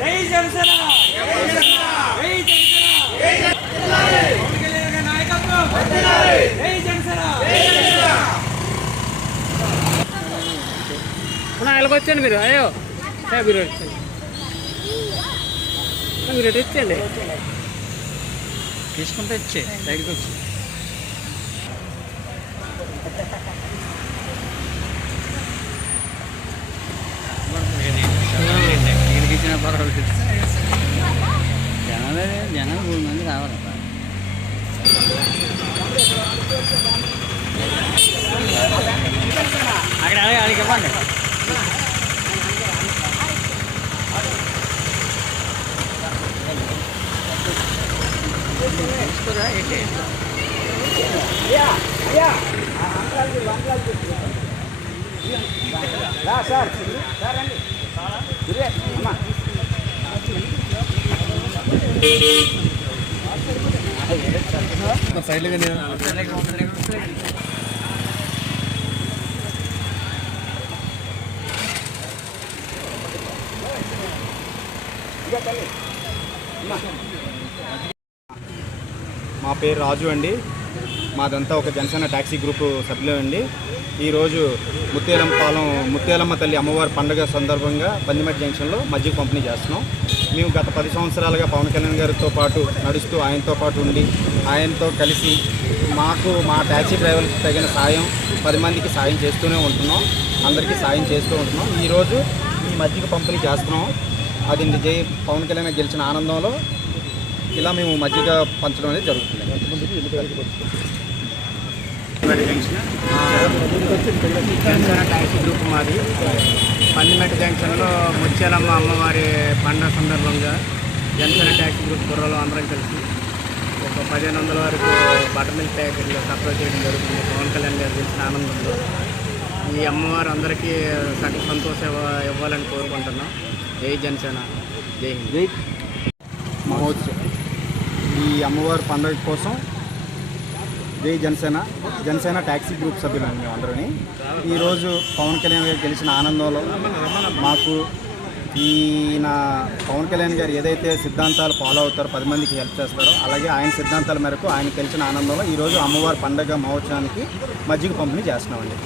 జై జనసేన, జై జనసేన, నాయకత్వం, జై జనసేన. ఇలాగ వచ్చండి మీరు. అయ్యో మీరు వచ్చండి, మీరు ఎటు వచ్చండి, తీసుకుంటే వచ్చే దగ్గరికి వచ్చి దీనికి ఇచ్చిన పర్వాలేదు. జనాలు 3 మంది రావాలి. అక్కడ అడిగి ఇవ్వండి. తీసుకురా ఏంటి సార్ రండి అమ్మా. సైడ్గా మా పేరు రాజు అండి. మాదంతా ఒక జనసేన ట్యాక్సీ గ్రూపు సభ్యులు అండి. ఈరోజు ముత్యాలమ్మ తల్లి అమ్మవారి పండుగ సందర్భంగా పందిమట్టి జంక్షన్లో మజ్జిగ పంపిణీ చేస్తున్నాం. మేము గత 10 సంవత్సరాలుగా పవన్ కళ్యాణ్ గారితో పాటు నడుస్తూ ఆయనతో పాటు ఉండి ఆయనతో కలిసి మా ట్యాక్సీ డ్రైవర్కి తగిన సాయం 10 మందికి సాయం చేస్తూనే ఉంటున్నాం. అందరికీ సాయం చేస్తూ ఉంటున్నాం. ఈరోజు ఈ మజ్జిగ పంపిణీ చేస్తున్నాం. అది జై పవన్ కళ్యాణ్ గెలిచిన ఆనందంలో ఇలా మేము మజ్జిగ పంచడం అనేది జరుగుతుంది. జనసేన ట్యాక్సీ గ్రూప్ మాది. పందిమెట్ట జంక్షన్లో ముత్యాలమ్మ అమ్మవారి పండుగ సందర్భంగా జనసేన ట్యాక్సీ గ్రూప్ కుర్రలు అందరం కలిసి ఒక 1500 వరకు బటర్ మిల్క్ ప్యాకెట్లు సప్లై చేయడం జరుగుతుంది. పవన్ కళ్యాణ్ గారు గెలిచిన ఆనందంలో ఈ అమ్మవారు అందరికీ సగం సంతోషం ఇవ్వాలని కోరుకుంటున్నాం. జై జనసేన, జై హింద్. జై మహోత్సవం. ఈ అమ్మవారి పండుగ కోసం జై జనసేన ట్యాక్సీ గ్రూప్ సభ్యులు మేము అందరూని ఈరోజు పవన్ కళ్యాణ్ గారు గెలిచిన ఆనందంలో మాకు పవన్ కళ్యాణ్ గారు ఏదైతే సిద్ధాంతాలు ఫాలో అవుతారో 10 మందికి హెల్ప్ చేస్తారో అలాగే ఆయన సిద్ధాంతాల మేరకు ఆయన గెలిచిన ఆనందంలో ఈరోజు అమ్మవారి పండుగ మహోత్సవానికి మజ్జిగ పంపిణీ చేస్తున్నామండి.